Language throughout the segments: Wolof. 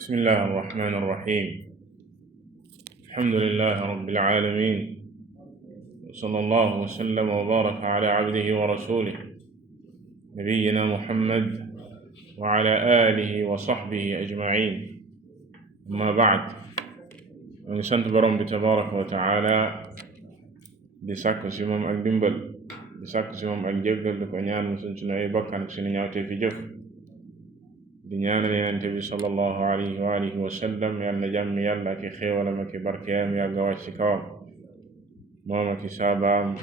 بسم الله الرحمن الرحيم. الحمد لله رب العالمين، وصلى الله وسلم وبارك على عبده ورسوله نبينا محمد وعلى آله وصحبه أجمعين. أما بعد، ñu sant borom bi tabaraka wa taala di sàkk si moom ak dimbal, di sàkk si moom ak jéggal, di ko ñaan mu suñu ay bakkan ak suñu ñaawte fi jëf, di ñaanal Yonent bi sallallahu alayhi wa alihi wa sallam yal na jàmm yàlla ak xéewalam ak barkeem yàgg a wàcc ci kawam moom ak saabaam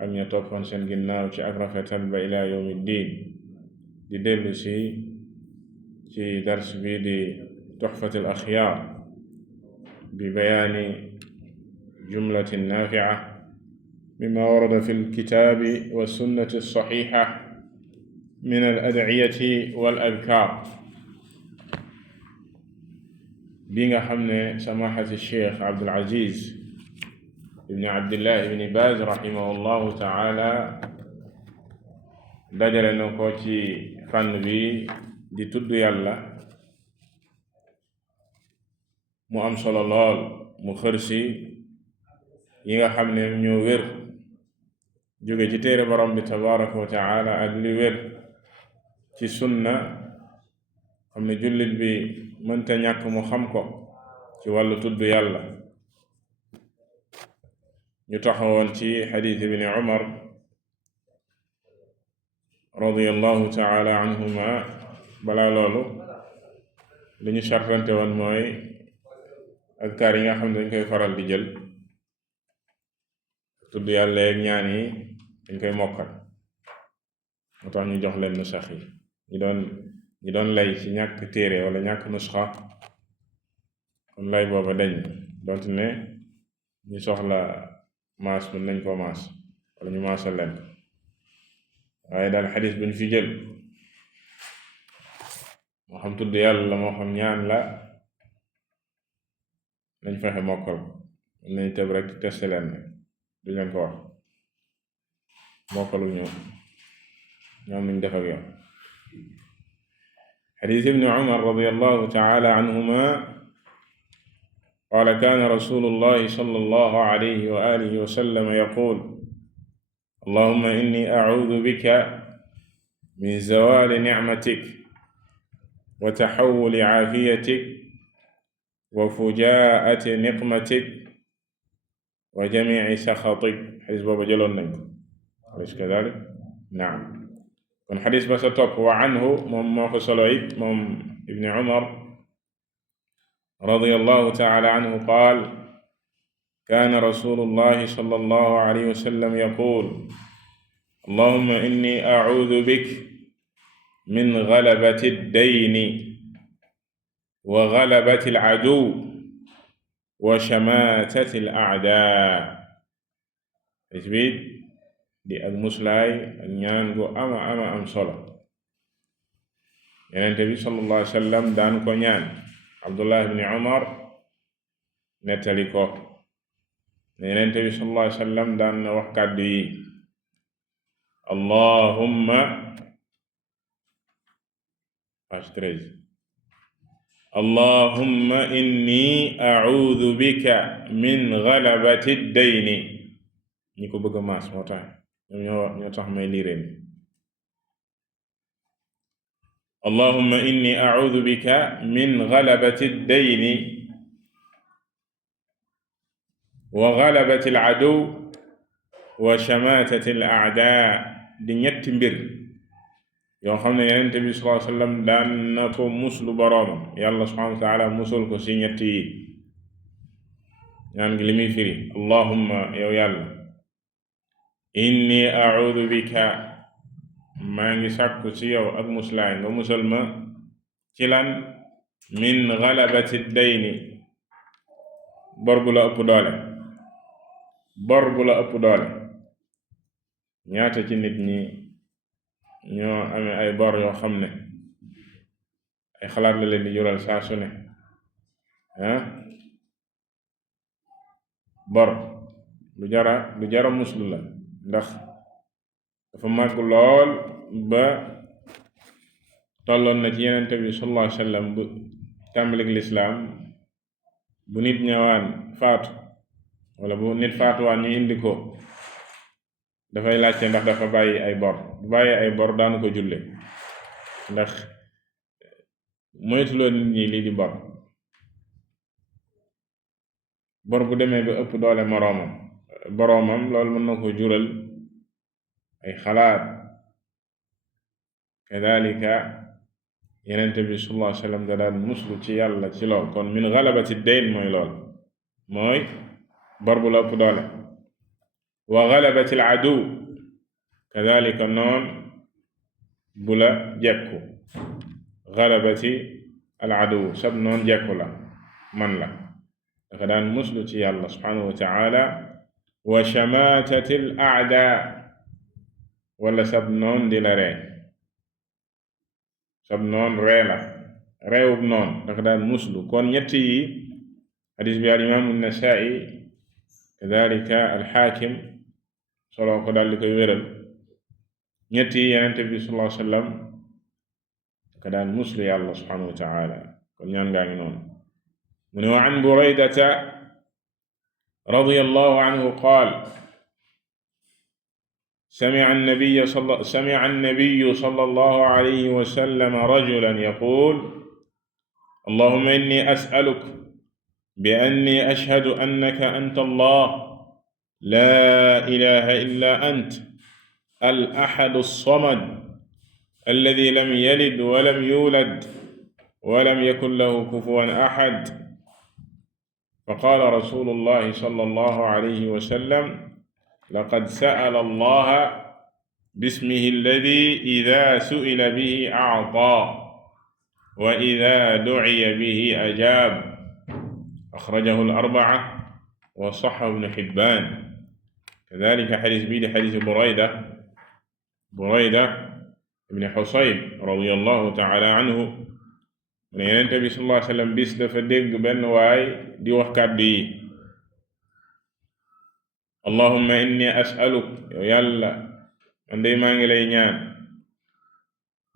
ak ña toppoon seen ginnaaw ci ak rafetal ba ila yawmi diin. di dellu si ci dars bi di tuxfatul axyaar bi bayaani jumlatin naafi'a mimma warada fi lkitaabi wa sunnati saxiixa min al adciyati wal adkaar, bi nga xam ne samaxati cheikh Abdul Aziz ibni Abdillah ibni Baaz rahimahullahu taala dajale na ko ci fànn bi di tudd yàlla. mu am solo lool, mu xërsi yi nga xam ne ñoo wér jóge ci téere borom bi tabaraka wa taala ak li wér ci sunna, xam ne jullit bi mënta ñàkk mu xam ko ci wàllu tudd yàlla. ñu taxawoon ci xadiis ibni Umar radiyallahu taala anhuma. balaa loolu li ñu sartante woon mooy adkaar yi nga xam ne dañ koy faral di jël, tudd yàlla ak ñaan yi dañ koy mokkal. moo tax ñu jox leen nusax yi. ñi doon lay ci ñàkk téere wala ñàkk nusxa, kon lay booba dañ, donte ne ñu soxla maas mën nañ koo maas wala ñu maasal leen, waaye daal xadis bu ñu fi jël, moo xam tudd yàlla la moo xam ñaan la, nañ fexe mokkal. mën nañ tëb rek testé leen ne du leen ko wax mokkalu ñoom nañ def ak yow. xadiis ibni Umar radiyallahu taala anhuma qaala kaana rasulullahi sallallahu alayhi wa alihi wa sallam yaqul allahumma inni acuudu bika min zawali nicmatik wa taxawuli caafiyatik wa fujaati niqmatik wa jamici saxatik. xadis booba jëloon nañ ko, alaysa kadalik? naam. kon xadis ba sa topp, wa anhu, moom moo ko solo it moom ibni Umar radiyallahu taala anhu qaal kaana rasulullahi sallallahu alayhi wa sallam yaqul allahumma inni acuudu bik min galabati ddayni wa galabati alcaduw wa shamaatati alacdaa. di ak muslaay ak ñaan gu ama am solo. Yonent bi sallallahu alayhi wa sallam daan ko ñaan. Abdullah ibni Umar nettali ko, Yonent bi sallallahu alayhi wa sallam daan na wax kàddu yi: allahumma, page 13, allahumma inni acuudu bika min galabati ddayni. ñi ko bëgg a maas moo tax ñoo tax may liireen. allahumma inni acuudu bika min galabati ddayni wa galabati alcaduw wa shamaatati alacdaa. di ñetti mbir yoo xam ne Yonent bi sallallahu alayhi wa sallam daan na ko muslu boroomam, yàlla subhaanahu wa taala musul ko ci ñett yi. ñaan gi li muy firi: allahumma, yow yàlla, inni acuudu bika, maa ngi sàkku ci yow ak muslaay nga musal ma ci lan? min galabati dayni, bor bu la ëpp doole. ñaata ci nit ñi ñoo amee ay bor yoo xam ne ay xalaat la leen di jural saa su ne. bor lu jara muslu la, ndax dafa màgg lool ba tolloon na ci Yonent bi sallallahu alayhi wa sallam tàmbalik lislaam bu nit ñëwaan faatu wala bu nit faatuwaan ñu indi ko dafay laajte ndax dafa bàyyi ay bor bu bàyyi ay bor daanu ko julle ndax moytuloo nit ñi lii di bor bu demee ba ëpp doole boroomam loolu mën na ko jural ay xalaat. kadalika yenente bi sallallahu alayhi wa sallam da daan muslu ci yàlla ci lool kon min galabati dayn mooy bor bu la ëpp doole. wa galabati al aduw kadalika noon bu la jekku galabati al aduw sab noon jekku la man la dafa daan muslu ci yàlla subhanahu wa taala. wa shamatati al aada wala sab noon di la ree sab noon ree la reewub noon dafa daan muslu. kon ñetti yi hadis bi al imaamu nasaa'i kadalika al xaakim solo ko daal di koy wéral. ñetti yi yenente bi sallallahu alayhi wa sallam dafa daan muslu yàlla subhanahu wa taala. kon ñaan ngaa ngi noonu mu ne wa an buraydata radiyallahu anhu qaal سمع النبي صلى الله عليه وسلم رجلا يقول اللهم إني أسألك بأني أشهد أنك أنت الله لا إله إلا أنت الأحد الصمد الذي لم يلد ولم يولد ولم يكن له كفوا أحد. فقال رسول الله صلى الله عليه وسلم لقد سأل الله باسمه الذي إذا سئل به أعطى وإذا دعي به أجاب. أخرجه الأربعة وصححه ابن حبان. كذلك حديث بريدة بن حصيب رضي الله تعالى عنه من Yonent bi sallallahu alayhi wa sallam bis dafa dégg benn waay di wax kàddu yi allahumma inni as'aluk yow yàlla man day maa ngi lay ñaan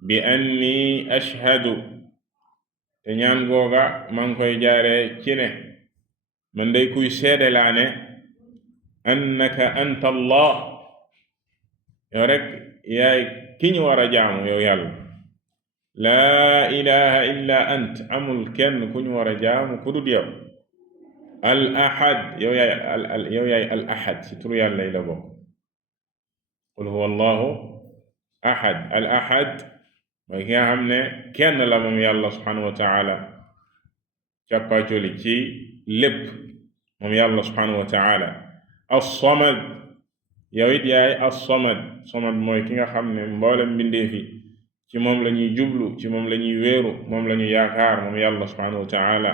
bi anni ashhadu te ñaan googa maa ngi koy jaaree ci ne man day kuy seede laa ne annaka anta allah yow rek yaay ki ñu war a jaamu yow yàlla laa ilaha illa ant amul kenn ku ñu war a jaamu ku dul yow al ahad yow yaay al ahad ci turu yàlla yi la bokk qul huwa allahu ahad al ahad mooy ki nga xam ne kenn la moom yàlla subhanahu wa taala càppaacoli ci lépp moom yàlla subhanahu wa taala as-samad yow it yaay as-samad samad mooy ki nga xam ne mboolem mbindeefi ci moom la ñuy jublu ci moom la ñuy wéeru moom la ñuy yaakaar moom yàlla subhanahu wa taala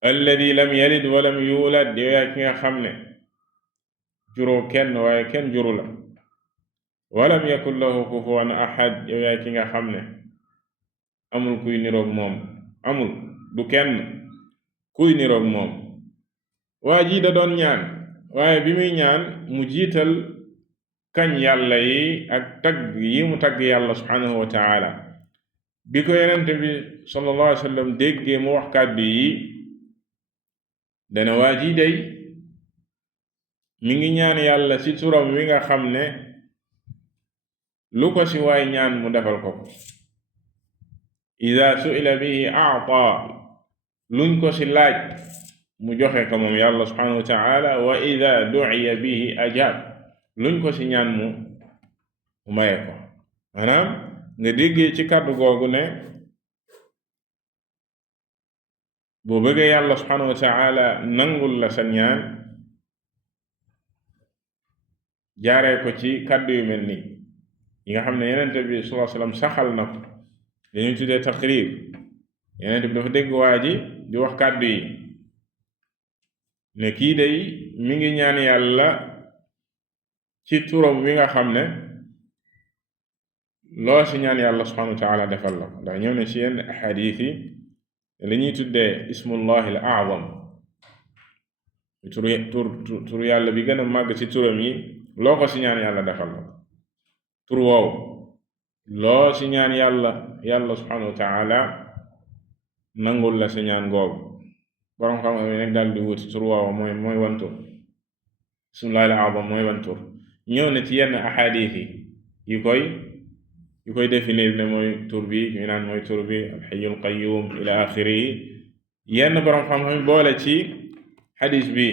alladi lam yalid walam yulad yow yaay ki nga xam ne juróo kenn waaye kenn juru la walam yakun lahu kufuwan ahad yow yaay ki nga xam ne amul kuy niroog moom amul du kenn kuy niroog moom waa ji da doon ñaan waaye bi muy ñaan mu jiital kañ yàlla yi ak tagg yi mu tagg yàlla subhanahu wa taala bi ko Yonent bi sallallahu alayhi wa sallam déggee mu wax kàddu yi dana waa ji day mi ngi ñaan yàlla ci turam wi nga xam ne lu ko ci waay ñaan mu defal ko ko ida su'ila bihi a'ta luñ ko ci laaj mu joxe ko moom yàlla subhanahu wa ta'ala wa ida du'iya bihi ajab luñ ko ci ñaan mu maye ko maanaam nga déggee ci kàddu googu ne boo bëggee yàlla subhanahu wa ta'ala nangul la sa ñaan jaaree ko ci kàddu yu mel nii yi nga xam ne Yonent bi sallallahu alayhi wasallam saxal na ko dañuy tuddee taqrir Yonent bi dafa dégg waa ji di wax kàddu yi ne kii day mi ngi ñaan yàlla ci turam wi nga xam ne loo ci ñaan yàlla subhanahu wa ta'ala defal la ko ndax ñëw na ci yenn ahadith yi li ñuy tuddee ismullahi al a'zam tur yàlla bi gën a màgg ci turam yi loo ko ci ñaan yàlla defal la tur woowu loo si ñaan yàlla subhanahu wa taala nangul la si ñaan googu. borom xam-xam yi nag daal di wuti tur woowa mooy wan tur, bismillahi al-azam mooy wan tur. ñëw na ci yenn ahadis yi yu koy définir ne mooy tur bi, ñu naan mooy tur bi al-hayyul qayyum ila axiri. yenn borom xam-xam boole ci xadis bi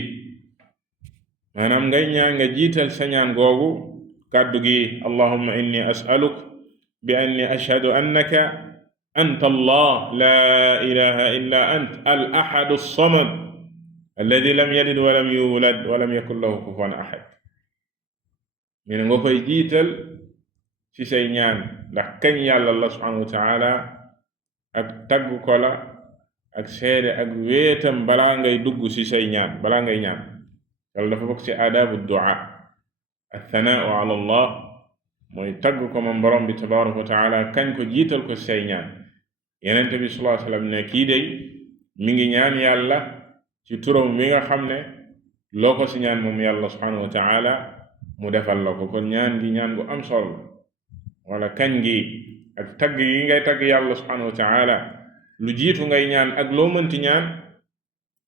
maanaam ngay ñaan nga jiital sa ñaan googu kàddu gi allahumma inni as'aluk bi anni ashhadu annaka anta allah la ilaha illa ant al ahadu samad alladi lam yalid walam yulad walam yakun lahu kufuwan ahad. ñu ne nga koy jiital ci say ñaan ndax kañ yàlla la subhanahu wa taala ak tagg ko la ak seede ak wéetam balaa ngay dugg ci say ñaan, balaa ngay ñaan. yàlla dafa bokk ci aadaabu du'a athanaau ala allah, mooy tagg ko moom borom bi tabaraka wa taala kañ ko jiital ko ci say ñaan. yenente bi sallallahu alayhi wasallam ne kii day mi ngi ñaan yàlla ci turam wi nga xam ne loo ko ci ñaan moom yàlla subhanahu wa taala mu defal la ko. kon ñaan gi ñaan gu am solo wala kañ gi ak tagg yi ngay tagg yàlla subhanahu wa taala lu jiitu ngay ñaan ak loo mënti ñaan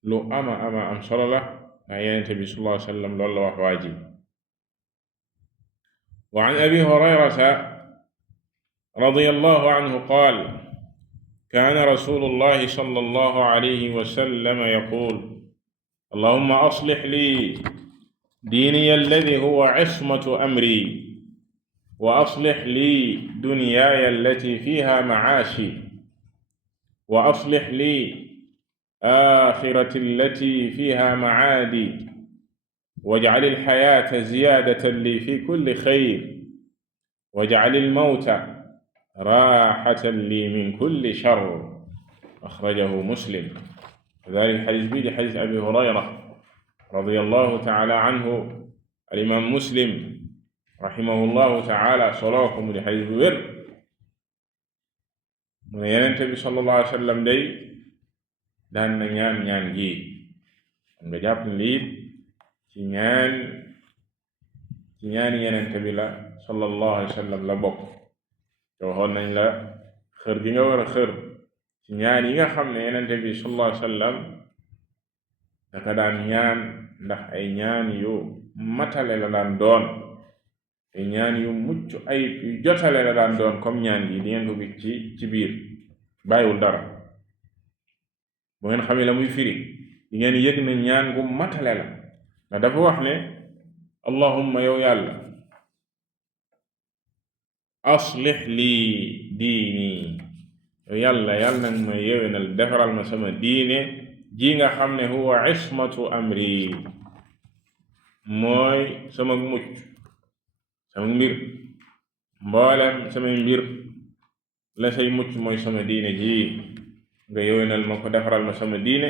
lu ama am solo la, ndax yenente bi sallallahu alayhi wasallam loolu la wax waa ji. wa an abi hurayrata radiyallahu anhu qaal kaana rasulullahi sallallahu alayhi wa sallam yaqul allahumma aslih li diiniya alladi huwa ismatu amri wa aslih li dunyaaya allati fiha macaashi wa aslih li aaxirati allati fiha macaadi wajcal alxayaata ziyaadatan li fi kulli xayr wajcal almawta raaxatan li min kulli shar axrajahu muslim. kadalik xadis bi di xadis abi hurayra radiyallahu taala anhu alimaam muslim rahimahullahu taala soloo ko mu di xadis bu wér. mu ne yenente bi sallallahu alayhi wa sallam day daan na ñaan gi nga jàpp ne lii ci ñaani yenente bi la sallallahu alayhi wa sallam la bokk. te waxoon nañ la xër gi nga war a xër ci ñaan yi nga xam ne yenente bi sallallahu alayhi wa sallam daka daan ñaan, ndax ay ñaan yu matale la daan doon, ay ñaan yu mucc ay yu jotale la daan doon. comme ñaan gi di ngeen ko gis ci biir bàyyiwul dara. bu ngeen xamee la muy firi di ngeen yëg ne ñaan gu matale la, ndax dafa wax ne allahumma yow yàlla aslih lii diini, yow yàlla nag ma yéwénal defaral ma sama diine ji nga xam ne huwa ismatu amri, mooy sama mucc, sama mbir, mboolem samay mbir la say mucc mooy sama diine ji, nga yéwénal ma ko defaral ma sama diine.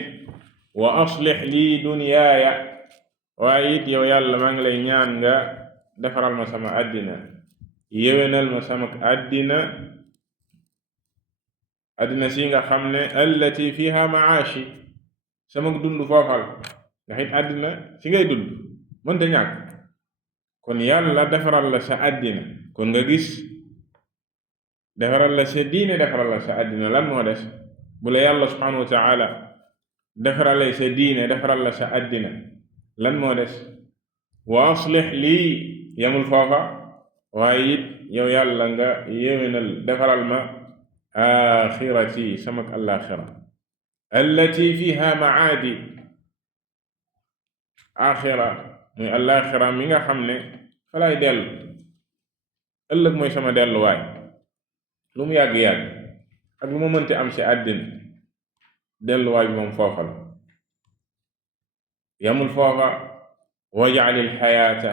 wa aslih lii dunyaaya, waaye it yow yàlla maa ngi lay ñaan nga defaral ma sama àddina, yéwénal ma sama àddina si nga xam ne allati fiha maashi, sama dund foofal, ndax it àddina si ngay dund mënta ñàkk. kon yàlla defaral la sa àddina, kon nga gis defaral la sa diine, defaral la sa àddina, lan moo des? bu la yàlla subhanahu wa taala defaral la sa diine, defaral la sa àddina, lan moo des? wa aslih lii yamul foofa, waaye it yow yàlla nga yéwénal defaral ma axirati, samak alaxira, allati fiha maadi, axira muy alaxira mi nga xam ne fa lay dellu ëllëg, mooy sama delluwaay, lu mu yàgg-yàgg ak lu ma mënti am ci àddina, delluwaay bi moom foofa la. yamul foofa, waj'alil xayaata,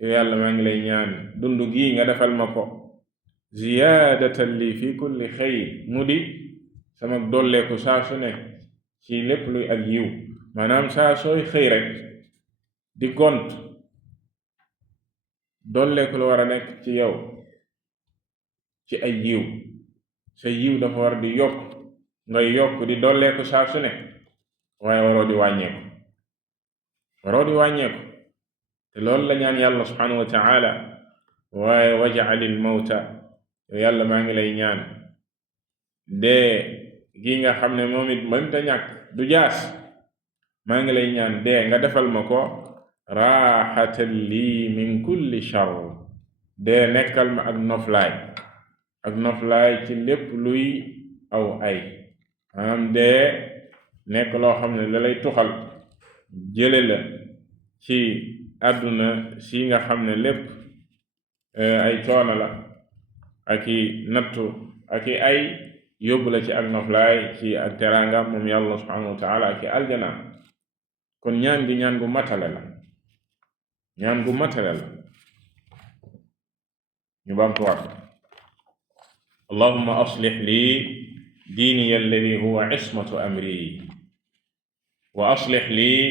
yow yàlla maa ngi lay ñaan dund gii nga defal ma ko ziyaadatan li fi kulli xayr, mu di sama dolleeku saa su ne ci lépp luy ak yiw. maanaam saa sooy xëy rek di gont, dolleeku lu war a nekk ci yow ci ay yiw. sa yiw dafa war di yokk, ngay yokk di dolleeku saa su ne, waaye waroo di wàññeeku. te loolu la ñaan yàlla subhanahu wa taala. waaye waj'alil mawta, yow yàlla maa ngi lay ñaan dee gi nga xam ne moom it mënta ñàkk du jaas maa ngi lay ñaan dee nga defal ma ko raaxatan lii min kulli shar dee nekkal ma ak noflaay ci lépp luy aw ay maanaam dee nekk loo xam ne la lay tuxal jële la ci àdduna si nga xam ne lépp ay coono la ak i nattu ak i ay yóbbu la ci ak noflaay ci ak teraanga moom yàlla subhanahu wa taala ak i aljana kon ñaan gi ñaan gu matale la ñu baamtuwaat allahumma aslih lii diiniya alladi huwa ismatu amri wa aslih lii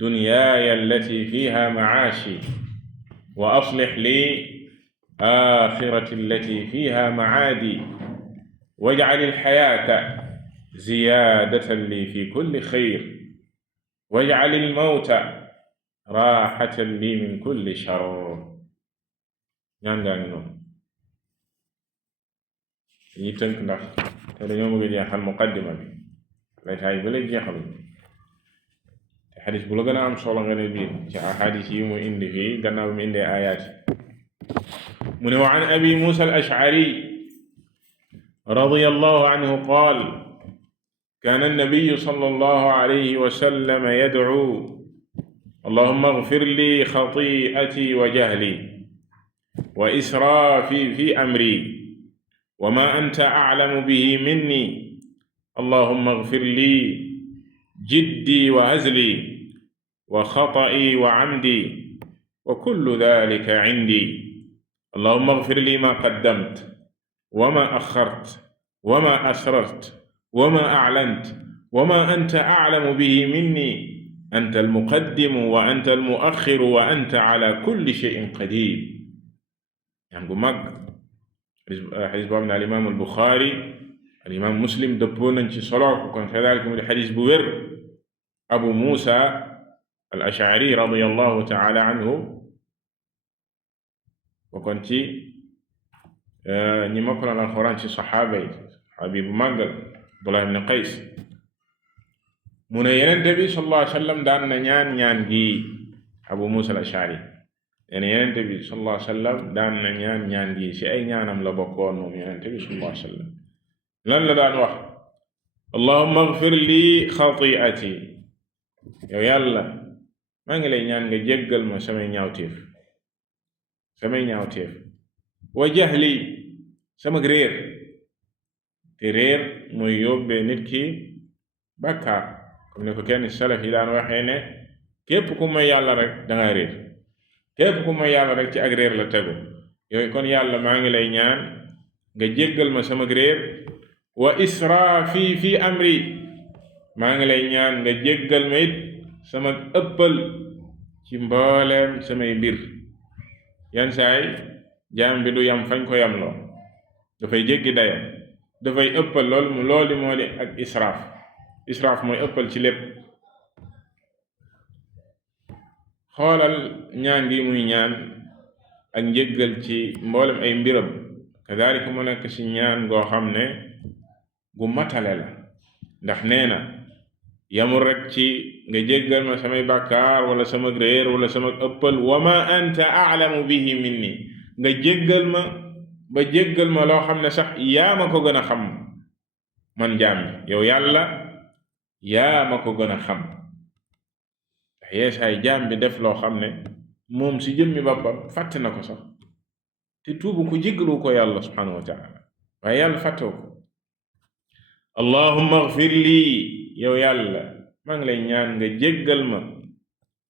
dunyaaya allati fiha macaashi wa aslih lii aaxirati allati fiha macaadi wajcal alxayaata ziyaadatan lii fi kulli xayr wajcal almawta raaxatan lii min kulli shar ñaan gaa ngi noonu dañuy tënk ndax te dañoo bëgg a jeexal muqaddima bi laytaay ba lay jeexalu te xadis bu la gën a am solo nga ne biir ci axadis yi mu indi fii gannaaw mu indee ayaat mu ne wa an abi musa al ash'ari radiyallahu anhu qaal kaana annabiyu sallallahu alayhi wa sallam yad'u allahumma ighfir li xati'ati wa jahli wa israafi fi amri wa ma anta a'lamu bihi minni allahumma ighfir li jiddi wa hazli wa xata'i wa amdi wa kullu dhalika 'indi allahumma ighfir li ma qaddamt wa ma akhkhart wa ma asrart wa ma a'lant wa ma anta a'lamu bihi minni anta al-muqaddimu wa anta al-mu'akhkhiru wa anta 'ala kulli shay'in qadir ñaan gu mag xadis boobu ne al imaam al buxaari al imaam muslim dëppoo nañ ci solo ko kon kadaalika mu di xadis bu wér abu muusa al ash'ari radiyallahu taala anhu bokkoon ci ñi mokkaloon alxuraan ci saxaaba yi saxaabi bu màggal Abdullah ibn Qays mu ne Yonent bi sallallahu alayhi wa sallam daan na ñaan gi abu muusa al ash'ari Yonent bi sallallahu alayhi wa sallam daan na ñaan gi ci ay ñaanam la bokkoon moom Yonent bi sallallahu alayhi wa sallam lan la daan wax allahumma ighfir li xati'ati yow yàlla maa ngi lay ñaan nga jéggal ma samay ñaawteef wa jahli sama réer te réer mooy yóbbee nit ki bàkkaar comme ne ko kenn salaf yi daan waxee ne képp ku mooy yàlla rek danga réer képp ku mooy yàlla rek ci ak réer la tegu yooyu kon yàlla maa ngi lay ñaan nga jéggal ma sama réer wa israafi fi amri maa ngi lay ñaan nga jéggal ma it sama ëppal ci mbooleem samay mbir yan saay jaam bi du yam fañ ko yam loo dafay jéggi dayo dafay ëppal loolu moo di ak israaf mooy ëppal ci lépp xoolal ñaan gi muy ñaan ak njéggal ci mboolem ay mbiram kadaalika mu nekk ci ñaan goo xam ne gu matale la ndax nee na yamul rek ci nga jéggal ma samay bàkkaar wala sama réer wala sama ëppal wa ma anta a'lamu bihi minni nga jéggal ma ba jéggal ma loo xam ne sax yaa ma ko gën a xam man jaam bi yow yàlla yaa ma ko gën a xam ndax yeesaay jaam bi def loo xam ne moom si jëmmi boppam fàtte na ko sax te tuubu ko jéggalu ko yàlla subhanahu wa taala waaye yàlla fàttewu ko allahumma ighfir lii yow yàlla maa ngi lay ñaan nga jéggal ma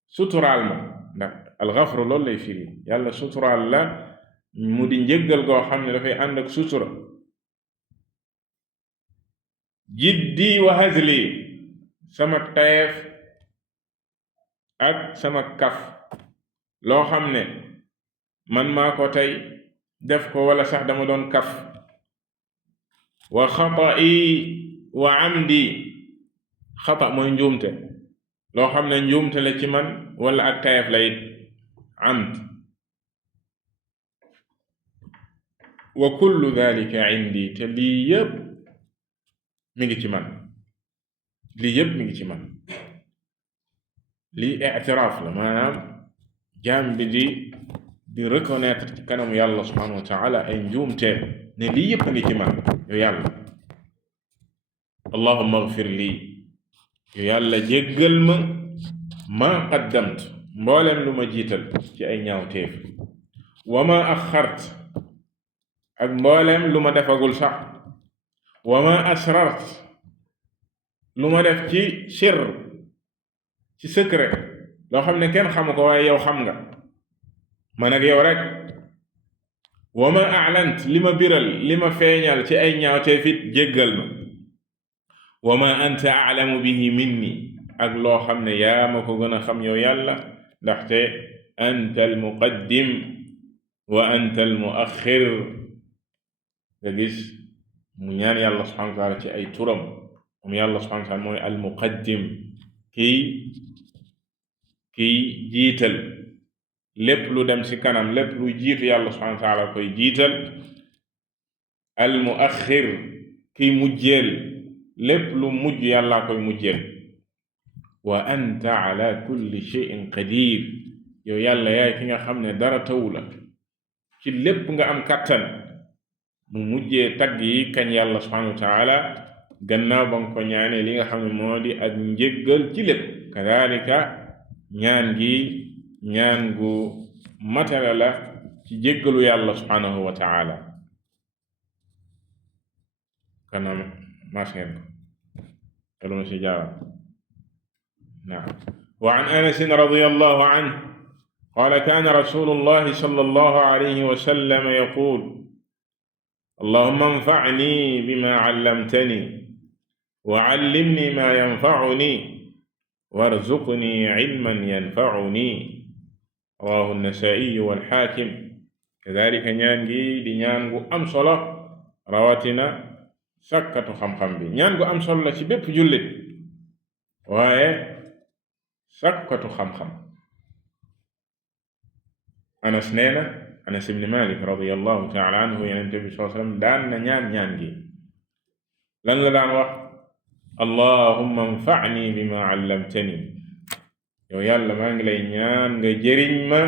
suturaal ma ndax alxafru loolu lay firi yàlla suturaal la mu di njéggal goo xam ne dafay ànd ak sutura jiddi wa hazli sama tayeef ak sama kaf loo xam ne man maa ko tey def ko wala sax dama doon kaf wa xata'i wa amdi xata mooy njuumte loo xam ne njuumte la ci man wala ak tayef la it amd wa kullu dhalika indi te lii yépp mi ngi ci man lii yépp mi ngi ci man lii i'tiraaf la maanaam jaam bi di reconnaître ci kanamu yàlla subhanahu wa taala ay njuumteem ne lii yépp ngi ci man yow yàlla allahumma ighfir lii yow yàlla jéggal ma qaddamt mbooleem lu ma jiital ci ay ñaawteef wa ma axart ak mbooleem lu ma defagul sax wa ma asrart lu ma def ci sir ci secret loo xam ne kenn xamu ko waaye yow xam nga man ak yow rek wa ma a'lant li ma biral li ma feeñal ci ay ñaawteef it jéggal ma wa ma anta a'lamu bihi minni ak loo xam ne yaa ma ko gën a xam yow yàlla ndaxte anta al muqaddim wa anta al muaxir nga gis mu ñaan yàlla subhanahu wa taala ci ay turam moom yàlla subhanahu wa taala mooy al muqaddim kiy jiital lépp lu dem ci kanam lépp lu jiitu yàlla subhanahu wa taala koy jiital al muaxir kiy mujjeel lépp lu mujj yàlla koy mujjeel wa anta ala kulli shay'in qadir yow yàlla yaay ki nga xam ne dara tawu la ci lépp nga am kàttan mu mujjee tagg yi kañ yàlla subhanahu wa taala gannaaw ba nga ko ñaane li nga xam ne moo di ak njéggal ci lépp kadalika ñaan gi ñaan gu matala la ci jéggalu yàlla subhanahu wa taala kanam marsen ko eluma si jaara naam wa an anas radiyallahu anhu qala kana rasulullahi sallallahu alayhi wa sallam yaqul allahumma anfa'ni bima 'allamtani wa 'allimni ma yanfa'uni warzuqni 'ilman yanfa'uni rawahu an-Nasaa'i wal Haakim kadhalika ñaan gi di ñaan gu am solo rawatina sakkatu xam-xam bi ñaan gu am solo la ci bépp jullit waaye sakkatu xam-xam Anas nee na Anas ibn Malik radiyallahu ta'ala anhu Yonent bi sallallahu alayhi wa sallam daan na ñaan gi lan la daan wax allahumma anfa'ni bima 'allamtani yow yàlla maa ngi lay ñaan nga jëriñ ma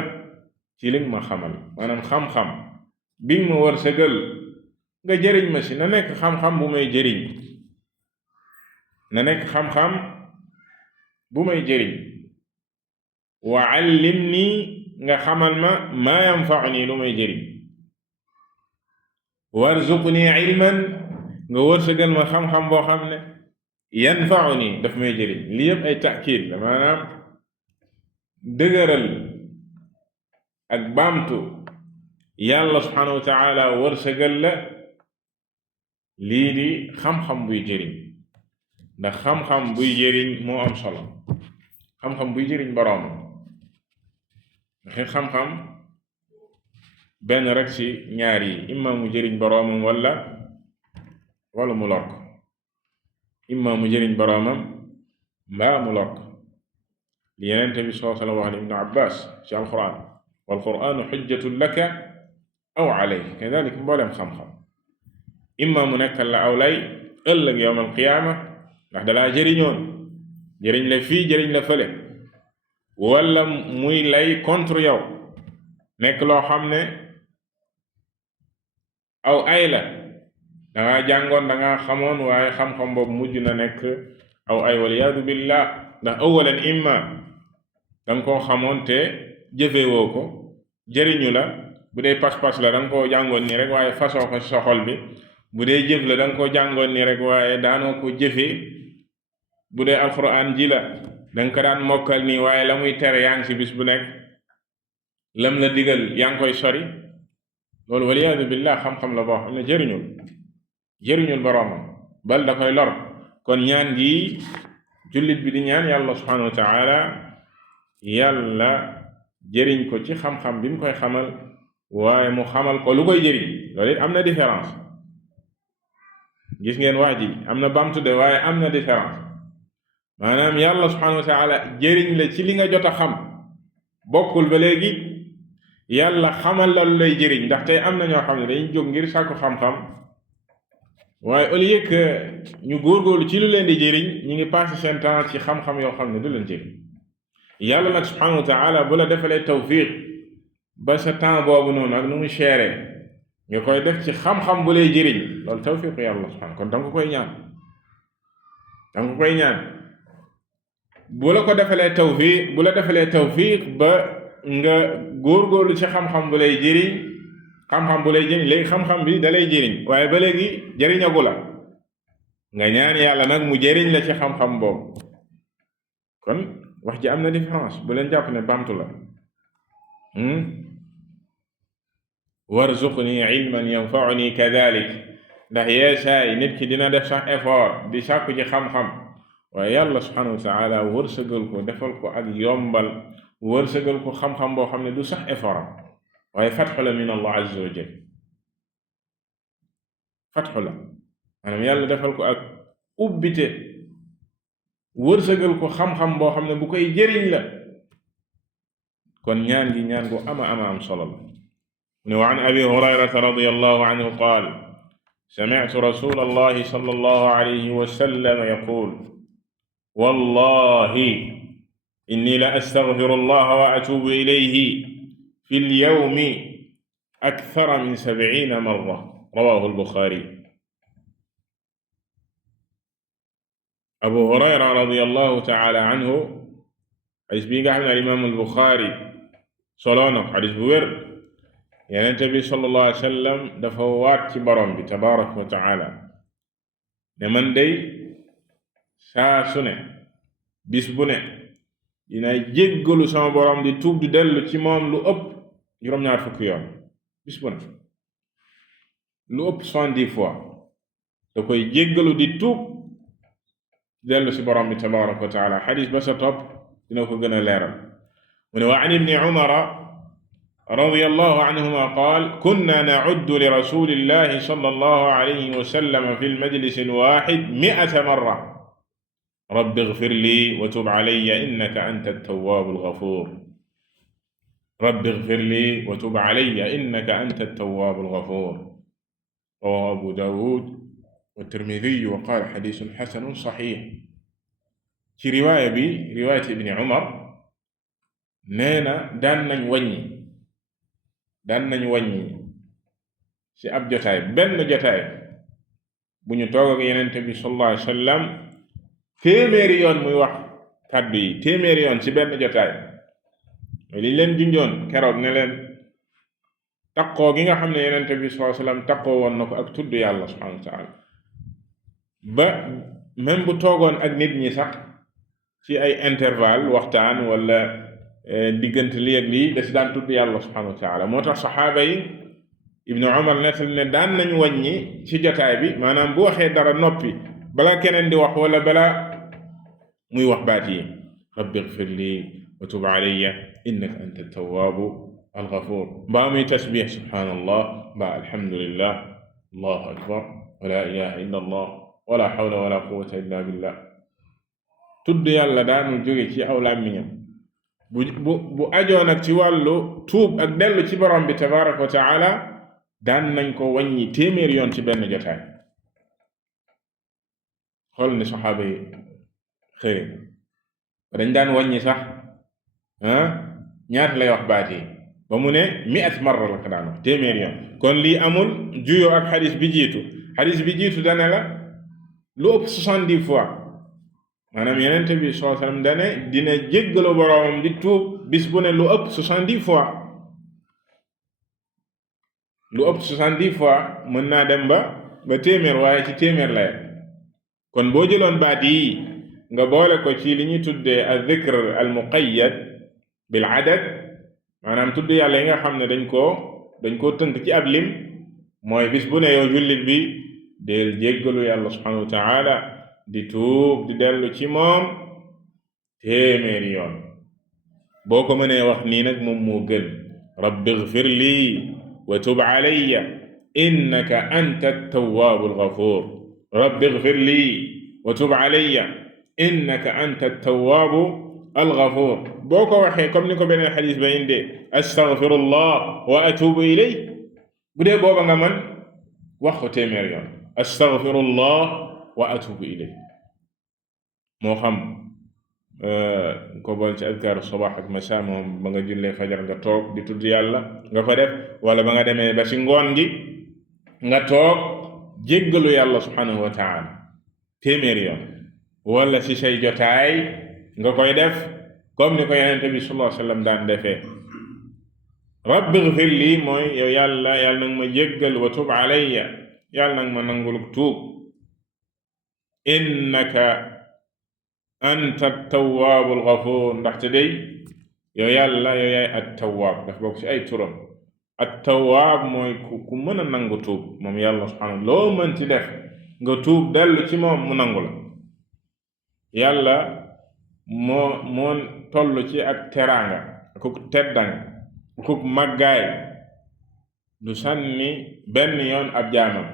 ci li ma xamal maanaam xam-xam bi nga ma wërsëgal nga jëriñ ma si na nekk xam-xam bu may jëriñ na nekk xam-xam bu may jëriñ wa 'allimni nga xamal ma maa yanfa'uni lu may jëriñ warzuqni 'ilman nga wërsëgal ma xam-xam boo xam ne yanfa'uni daf may jëriñ li yëpp ay ta'kiid la maanaam dëgëral ak baamtu yàlla subhanahu wa taala wërsëgal la lii di xam-xam buy jëriñ ndax xam-xam buy jëriñ moo am solo xam-xam buy jëriñ boroomam ndax xam-xam benn rek ci ñaar yi imma mu jëriñ boroomam wala mu lor ko imma mu jëriñ boroomam mbaa mu lor ko li Yonent bi sallallahu alayhi wa sallam wax Ibnu Abbaas ci alquran wal qur'aanu xujjatun laka aw alayka kadalik mbooleem xam-xam imma mu nekkal la aw lay ëllëg yawmal qiyaama ndax dalaa jëriñoon jëriñ la fii jëriñ la fële wala muy lay contre yow nekk loo xam ne aw ay la dangaa jàngoon dangaa xamoon waaye xam-xam boobu mujj na nekk aw ay waliyaadu billah ndax awalan imma danga koo xamoon te jëfewoo ko jëriñu la bu dee pas-pas la danga koo jàngoon nii rek waaye fasoo ko ci sa xol bi bu dee jëf la danga koo jàngoon nii rek waaye daanoo ko jëfee bu dee alxuraan ji la danga ko daan mokkal nii waaye la muy tere yaa ngi ci bis bu nekk lam la digal yaa ngi koy sori loolu waliyaadu billah xam-xam la boo xam ne jëriñul boroomam bal da koy lor kon ñaan gi jullit bi di ñaan yàlla subhanahu wa ta'ala yàlla jëriñ ko ci xam-xam bi mu koy xamal waaye mu xamal ko lu koy jëriñ loolu it am na différence gis ngeen wax ji am na bamtude waaye am na différence maanaam yàlla subhanahu wa ta'ala jëriñ la ci li nga jot a xam bokkul ba léegi yàlla xamal la lu lay jëriñ. ndax tey am na ñoo xam ne dañuy jóg ngir sàkku xam-xam waaye au lieu que ñu góorgóorlu ci lu leen di jëriñ ñu ngi passé seen temps ci xam-xam yoo xam ne du leen jëriñ. yàlla nag subhanahu wa taala bu la defalee tawfiq ba sa temps boobu noonu ak nu mu seere nga koy def ci xam-xam bu lay jëriñ, loolu tawfiqu yàlla subhanahu kon danga koy ñaan, danga koy ñaan. bu la defalee tawfiq ba nga góorgóorlu ci xam-xam bu lay jëriñ, léegi xam-xam bi da lay jëriñ waaye ba léegi jëriñagu la, nga ñaan yàlla nag mu jëriñ la ci xam-xam boobu. kon wax ji am na différence, bu leen jàpp ne bamtu la. warzuqni ilman yanfa'uni kadhalik, ndax yeesaay nit ki dina def sax effort di sàkku ci xam-xam waaye yàlla subhanahu wa taala wërsëgal ko, defal ko ak yombal, wërsëgal ko xam-xam boo xam ne du sax effort waaye fatxu la min allah azza wa jal, fatxu la maanaam yàlla defal ko ak ubbite, wërsëgal ko xam-xam boo xam ne bu koy jëriñ la. kon ñaan gi ñaan gu ama am solo la. ne wa an abi hurayrata radiyallahu anhu qaal sami'tu rasulallahi sallallahu alayhi wa sallam yaqul wallahi inni la astaghfiru allaha wa atubu ilayhi fi al-yawmi akthara min 70 marra rawahu al-bukhari. abu hurayra radiyallahu ta'ala anhu xadis bi nga xam ne al-imam al-bukhari solo na xadis bu wér. Yonent bi sallallahu alayhi wa sallam dafa waat ci borom bi tabaraka wa taala ne man day saa su ne bis bu ne dina jéggalu sama borom di tuub di dellu ci moom lu ëpp juróom-ñaar fukki yoon bis bu ne, lu ëpp 70 fois da koy jéggalu di tuub dellu ci borom bi tabaraka wa taala. xadis ba sa topp dina ko gën a leeral. mu ne wa an ibni umara radiyallahu anhuma qaal kunna na'uddu li rasulillahi sallallahu alayhi wa sallam fi al-majlis al-waahid 100 marra rabbi ighfir li wa tub alayya innaka anta at-tawwaabu al-ghafuur rabbi ighfir li wa tub alayya innaka anta at-tawwaabu al-ghafuur rawaahu abu daawuud wa tirmidhi wa qaala hadiisun hasanun sahiih. ci riwaaya bi riwaayat ibni umar nee na daan nañ wàññi ci ab jotaay, benn jotaay bu ñu toog ak Yonent bi sallallahu alayhi wa sallam téeméeri yoon muy wax kàddu yi, téeméeri yoon ci benn jotaay. li leen junjoon keroog ne leen taqoo gi nga xam ne Yonent bi sallallahu alayhi wa sallam taqoo woon na ko ak tudd yàlla subhanahu wa ta'ala, ba même bu toogoon ak nit ñi sax ci ay intervalle waxtaan wala diggante lii ak lii da si daan tudd yàlla subhanahu wa taala. moo tax saxaaba yi ibnu umar nettal ne daan nañ wàññi ci jotaay bi, maanaam bu waxee dara noppi bala keneen di wax wala bala muy wax baat yi rabbi ighfir li wa tub alayya innaka anta at-tawwaabu al-ghafuur, mbaa muy tasbih subhanallah, mbaa alhamdulillah, allahu akbar, wa la ilaha illa allah, wala hawla wala quwwata illa billah. tudd yàlla daanul jóge ci aw làmmiñam bu ajoo nag ci wàllu tuub ak dellu ci borom bi tabaraka wa taala daan nañ ko wàññi téeméer yoon ci benn jotaay. xool ni saxaaba yi xëri dañ daan wàññi sax ñaata lay wax baat yi ba mu ne 100 marra la ko daan wax, téeméer yoon. kon lii amul juyoo ak xadis bi jiitu dana la lu ëpp 70 fois, maanaam Yonent bi sallallahu alayhi wa sallam dane dina jéggalu boroomam di tuub bis bu ne lu ëpp 70 fois. lu ëpp 70 fois mën naa dem ba téeméer, waaye ci téeméer lay. kon boo jëloon baat yi nga boole ko ci li ñuy tuddee az-zikr al-muqayyad bil adad, maanaam tudd yàlla yi nga xam ne dañ koo tënk ci ab lim, mooy bis bu ne yow jullit bi del jéggalu yàlla subhanahu wa ta'ala di tuub di dellu ci moom téeméeri yoon. boo ko mënee wax nii nag moom moo gën, rabbi ighfir lii wa tub alayya innaka anta at-tawwaabu al-ghafuur, rabbi ighfir lii wa tub alayya innaka anta at-tawwaabu algafuur boo ko waxee comme ni ko beneen xadis ba indee astaghfirullah wa atubu ilay bu dee booba nga man wax ko téeméer yoon astaghfirullah wa atubu ilay moo xam ko bool ci adkaaru sabaax ak masa moom ba nga jullee fajar nga toog di tudd yàlla nga ko def wala ba nga demee ba ci ngoon gi nga toog jéggalu yàlla subhanahu wa taala téeméer yoon wala ci say jotaay nga koy def comme ni ko yonent bi sallallahu alayhi wa sallam daan defee rabbi ighfir lii mooy yow yàlla nag ma jéggal wa tub alayya yàlla nag ma nangul tuub innaka anta tawwaabul ghafuur ndaxte day yow yàlla yow yaay at-tawwaab daf bokk ci ay turam at-tawwaab mooy ku mën a nangu tuub moom yàlla subhaanahu loo mën ci def nga tuub dellu ci moom mu nangu la yàlla moo toll ci ak teraanga akuk teddanga akuk màggaay du sànni benn yoon ab jaamam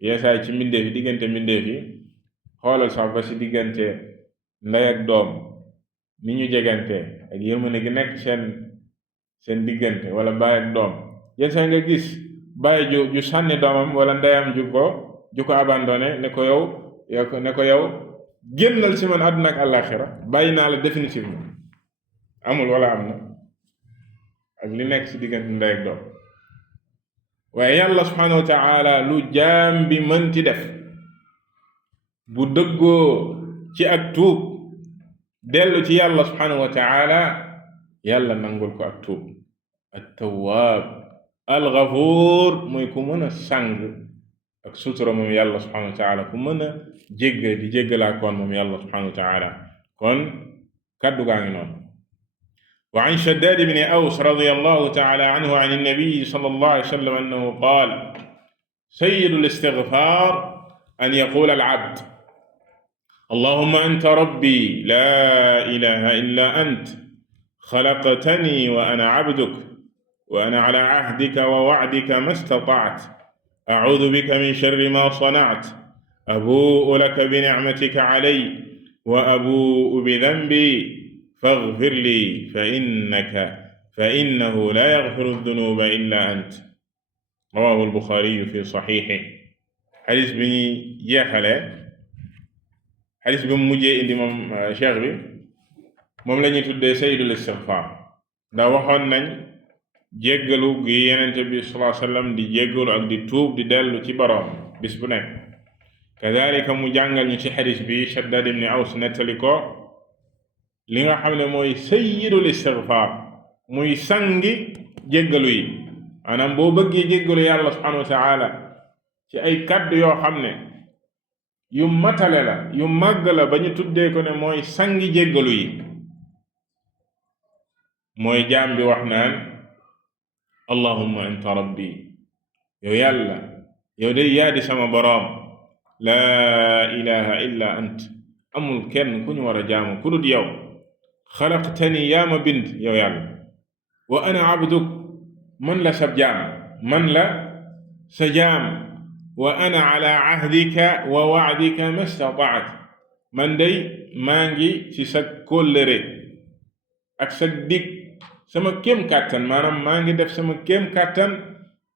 yeesaay ci mbindeef yi diggante mbindeef yi xoolal sax ba ci diggante ndey ak doom ni ñu jegante ak yërmande gi nekk seen diggante wala baay ak doom yenn saa nga gis baay ju sànni doomam wala ndeyam ju ko abandonné ne ko yow génnal ci man àdduna ak àllaaxira bàyyi naa la définitivement amul wala am na ak li nekk ci diggante ndey ak doom waaye yàlla subhanahu wa ta'ala lu jaam bi mënti def bu dëggoo ci ak tuub dellu ci yàlla subhanahu wa ta'ala yàlla nangul ko ak tuub at-tawwaab al-ghafuur mooy ku mën a sang ak sutura moom yàlla subhanahu wa ta'ala ku mën a jéggal di jéggalaa koon moom yàlla subhanahu wa ta'ala kon kaddu gaa ngi noonu wa an Shaddaad ibn Aws radiyallahu ta'ala anhu an an-nabi sallallahu alayhi wa sallam annahu qaala sayyidul istighfaar an yaqula al-abd allahumma anta rabbi laa ilaaha illaa anta xalaqtanii wa ana abduka wa ana alaa ahdika wa wa'dika mastata'tu a'uudu bika min sharri maa sana'tu abuu'u laka bi ni'matika alayya wa abuu'u bi danbii faghfir lii fa innahu laa yaghfiru dunuuba illaa anta rawaahu al-Buxaari fi saxiixihi xadis bi ñuy jeexale xadis bi mu mujjee indi moom cheikh bi moom la ñuy tuddee sayyidul istighfaar daa waxoon nañ jéggalu gi yenente bi sallallahu alayhi wasallam di jéggalu ak di tuub di dellu ci boroom bis bu nekk kadhalika mu jàngal ñu ci xadis bi Shaddaad ibn Aws nettali ko li nga xam ne mooy sayyidul istighfaar muy sangi jéggalu yi maanaam boo bëggee jéggalu yàlla subhanahu wa ta'ala ci ay kaddu yoo xam ne yu matale la yu màgg la ba ñu tuddee ko ne mooy sangi jéggalu yi mooy jaam bi wax naan allahumma anta rabbi yow yàlla yow day yaa di sama boroom laa ilaha illa ant amul kenn ku ñu war a jaamu ku dul yow xalaqtani yaa ma bind yow yàlla wa ana abduk man la sab jaam man la sa jaam wa ana ala ahdika wa wa'dika mastata'tu man day maa ngi ci sa kóllëre ak sa dig sama kéem kàttan maanaam maa ngi def sama kéem kàttan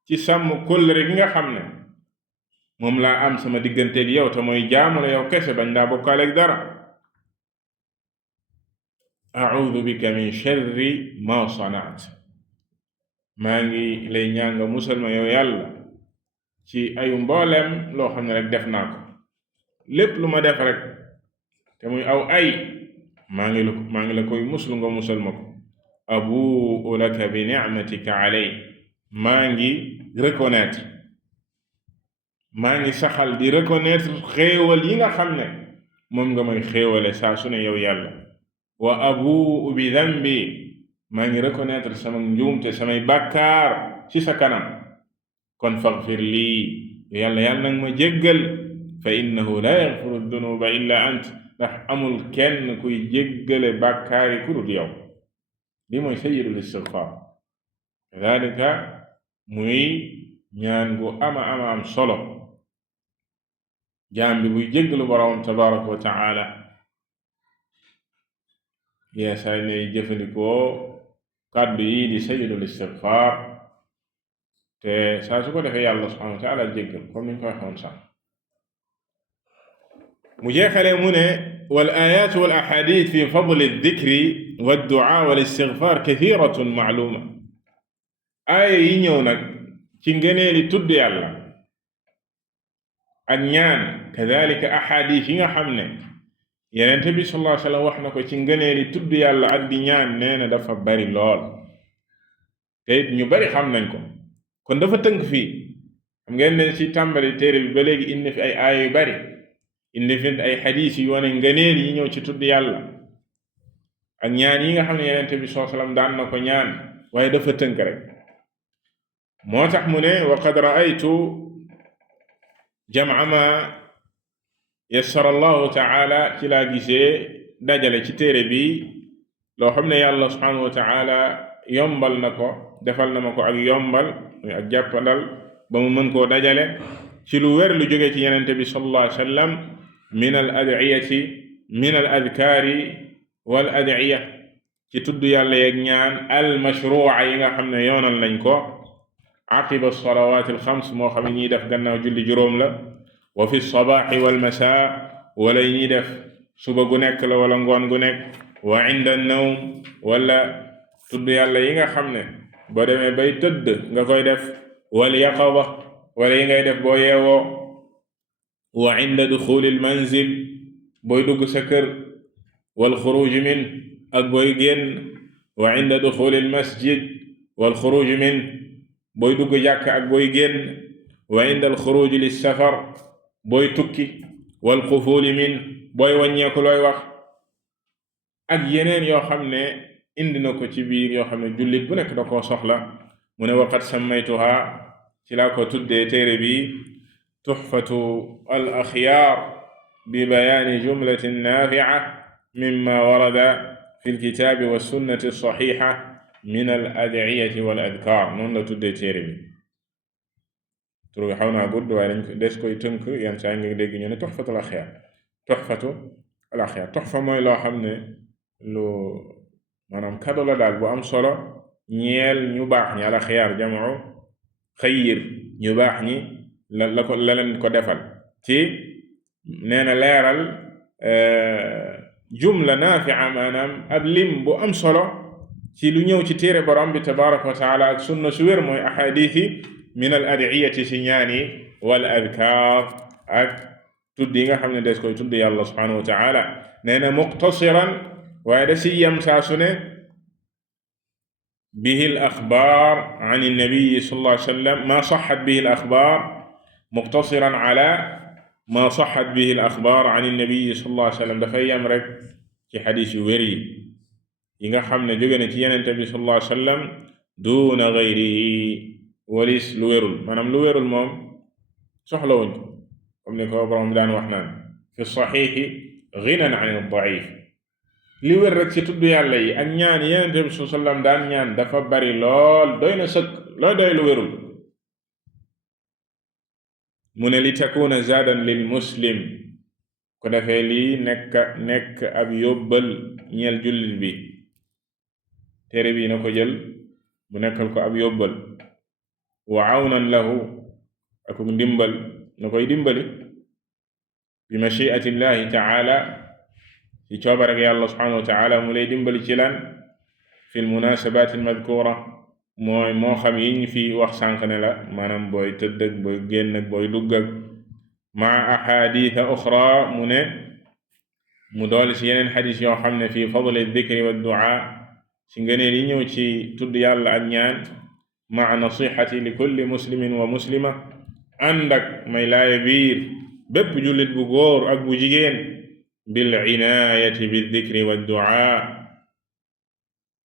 ci sàmm kóllëre gi nga xam ne moom laa am sama digganteeg yow te mooy jaamu la yow kese bañ laa bokkaaleeg dara a'uudu bika min sharri ma sana'tu maa ngi lay ñaan nga musal ma yow yàlla ci ayu mbooleem loo xam ne rek def naa ko lépp lu ma def rek te muy aw ay maa ngi la koy muslu nga musal ma ko abu'u laka bi ni'matika alay maa ngi reconnaître maa ngi saxal di reconnaître xéewal yi nga xam ne moom nga may xéewale saa su ne yow yàlla wa abu'u bi dhanbi maa ngi reconnaître sama njuumte samay bàkkaar ci sa kanam kon faghfir lii yàlla nag ma jéggal fa innahu la yaghfiru dunuba illa ant ndax amul kenn kuy jéggale bàkkaari ku dul yow li mooy sayyidul istighfar kadhalika muy ñaan gu ama am solo jaam bi buy jéggalu boroom tabaraka wa taala yeesaay ne jëfandikoo kàddu yi di sayyidul istigfaar te saa su ko defee yàlla subhanahu wa taala jéggal comme niñ ko waxoon sax mu jeexale mu ne wal ayat wal ahadith fi fadli aldikri waddua wal istigfaar kathiratun ma'luma aaya yi ñëw nag ci ngëneeli tudd yàlla ak ñaan kadhalika ahadith yi nga xam ne Yonent bi sallallahu alayhi wa sallam wax na ko ci ngëneeli tudd yàlla ak di ñaan nee na dafa bari lool te it ñu bari xam nañ ko kon dafa tënk fii xam ngeen ne ci tàmbali téere bi ba léegi indi fi ay aaya yu bari indi fi ay xadiis yu wane ngëneel yi ñëw ci tudd yàlla ak ñaan yi nga xam ne Yonent bi sallallahu alayhi wa sallam daan na ko ñaan waaye dafa tënk rek moo tax mu ne wa qad ra'aytu jam'a ma yassara allahu taala ci laa gisee dajale ci téere bi loo xam ne yàlla subhanahu wa taala yombal na ko defal na ma ko ak yombal ak jàppandal ba mu mën koo dajale ci lu wér lu jóge ci yenente bi sallallahu alayhi wa sallam min al adiyati min al adkaari wal adiya ci tudd yàlla yeeg ñaan al mashruuca yi nga xam ne yoonal nañ ko aqiba salawaat al xams moo xam ne ñiy def gannaaw julli juróom la wa fi sabaaxi wal masaa wala yi ñuy def suba gu nekk la wala ngoon gu nekk wa inda nawm wala tudd yàlla yi nga xam ne boo demee bay tëdd nga koy def wal yaqaba wala yi ngay def boo yeewoo wa inda duxuli al manzil booy dugg sa kër wal xuruj min ak booy génn wa inda duxuli al masjid wal xuruj min booy dugg jàkk ak booy génn wa inda al xuruj lis safar booy tukki wal xufuuli min booy wàññeeku looy wax ak yeneen yoo xam ne indi na ko ci biir yoo xam ne jullit bu nekk da koo soxla mu ne waqad sammaytuha ci laa ko tuddee téere bi tuxfatu al axyaar bi bayaani jumlatin naafica mimma warada fi lkitaabi wa sunnati saxiixa min al adciyati wal adkaar noonu la tuddee téere bi tur bi xaw naa gudd waaye dañ des koy tënk yan saa ngi dégg ñu ne tuxfatul axyaar tuxfa mooy loo xam ne lu maanaam kado la daal bu am solo ñeel ñu baax ñi al axyaar jamoo xayir ñu baax ñi la leen ko defal ci nee na leeral jumla naafia maanaam ab lim bu am solo ci lu ñëw ci téere borom bi tabaraka wa taala ak sunna su wér mooy ahadiisi min al adiyati si ñaani wal adkaar ak tudd yi nga xam ne des koy tudd yàlla subhanahu wa taala nee na muqtasiran waaye da si yem saa su ne bihi al axbaar an annabiyi sallallahu alayhi wa sallam ma saxat bihi al axbaar muqtasiran ala ma saxat bihi al axbaar an annabiyi sallallahu alayhi wa sallam dafay yem rek ci xadis yu wér yi nga xam ne jóge na ci yenente bi sallallahu alayhi wa sallam duuna gayrihi walis lu wérul maanaam lu wérul moom soxlawuñ ko comme ni ko borom daan wax naan fi saxiixi ginan an ad-daif li wér rek ci tudd yàlla yi ak ñaan Yonent bi sallallahu alayhi wa sallam daan ñaan dafa bari lool doy na sëkk looy doy lu wérul mu ne li takuna zaadan lil muslim ko defee lii nekk ab yóbbal ñeel jullit bi téere bi na ko jël mu nekkal ko ab yóbbal wa awnan lahu ak ndimbal na koy dimbali bi machiati llahi taala ci coobarek yàlla subhanahu wa taala mu lay dimbali ci lan fi lmunasabat almadkura mooy moo xam yiñ fi wax sànq ne la maanaam booy tëdd ak booy génn ak booy dugg ak maa ahaditha oxra mu ne mu dool ci yeneen xadis yoo xam ne fi fadli dikri wa du'a ci ngëneel yi ñëw ci tudd yàlla ak ñaan maa nasihati li kulli muslimin wa muslima ànd ak may laaye biir bépp jullit bu góor ak bu jigéen bil inaayati bi dikri wa du'a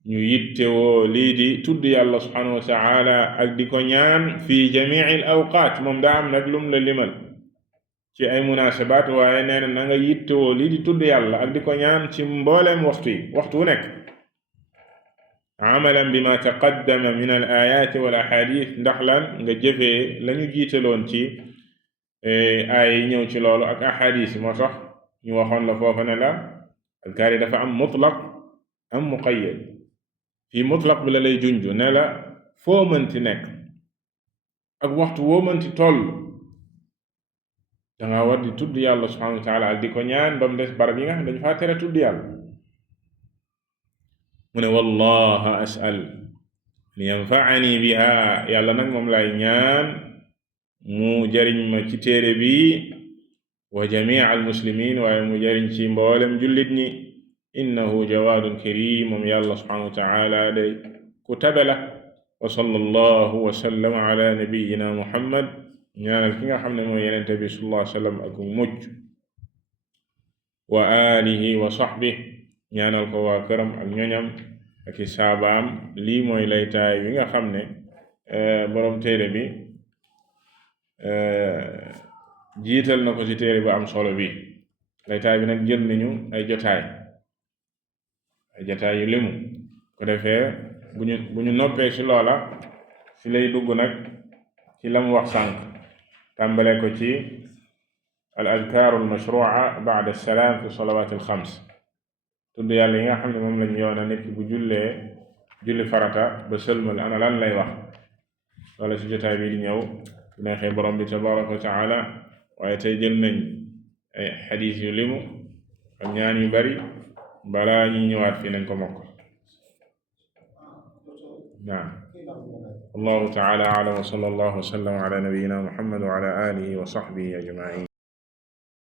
ñu yittewoo lii di tudd yàlla subhanahu wa ta'ala ak di ko ñaan fi jami'i al awqaat moom daa am nag lum la limal ci ay munasabaat waaye nee na nga yittewoo lii di tudd yàlla ak di ko ñaan ci mbooleem waxtu wu nekk amalan bima taqaddama min al ayati wal ahadith ndax lan nga jëfee lañu jiitaloon ci aaya yi ñëw ci loolu ak ahadith moo tax ñu waxoon la foofa ne la alkaar yi dafa am mutlaq am muqayyad fii mutlaq bi la lay junju ne la foo mënti nekk ak waxtu woo mënti toll danga war di tudd yàlla subhanahu wa taala ak di ko ñaan ba mu des barab yi nga xam dañu faa tere tudd yàlla mu ne wallaha as'al li yanfa'ani biha yàlla nag moom lay ñaan mu jariñ ma ci téere bi wa jamii al muslimin waaye mu jariñ ci mboolem jullit ñi innahu jawaadun karim moom yàlla subhanahu wa taala day ku tabe la wa sallallahu wa sallam ala nabiyyina muhammad ñaanal ki nga xam ne mooy yenente bi sallallahu alayhi wa sallam ak mucc wa alihi wa sahbi ñaanal ko waa këram ak ñoñam ak i saabaam lii mooy laytaay bi nga xam ne boroom téere bi jiital na ko ci téere bu am solo bi laytaay bi nag jël nañu ay jotaay yu limu ko defee bu ñu noppee ci loola ci lay dugg nag ci la mu wax sànq tàmbale ko ci al adkaaru al mashruuca ba'da salaam fi salawaat al xams tudd yàlla yi nga xam ne moom lañu yoona nit ki bu julli farata ba sëlmal ana lan lay wax wala ci jotaay bi di ñëw bu neexee borom bi tabaraka wa taala waaye tey jël nañ ay xadiis yu limu ak ñaan yu bari balaa ñuy ñëwaat fii nañ ko mokk naam allahu taala a'lam wa sallallahu wa sallam ala nabiyyina muhammad wa ala alihi wa sahbihi ajma'in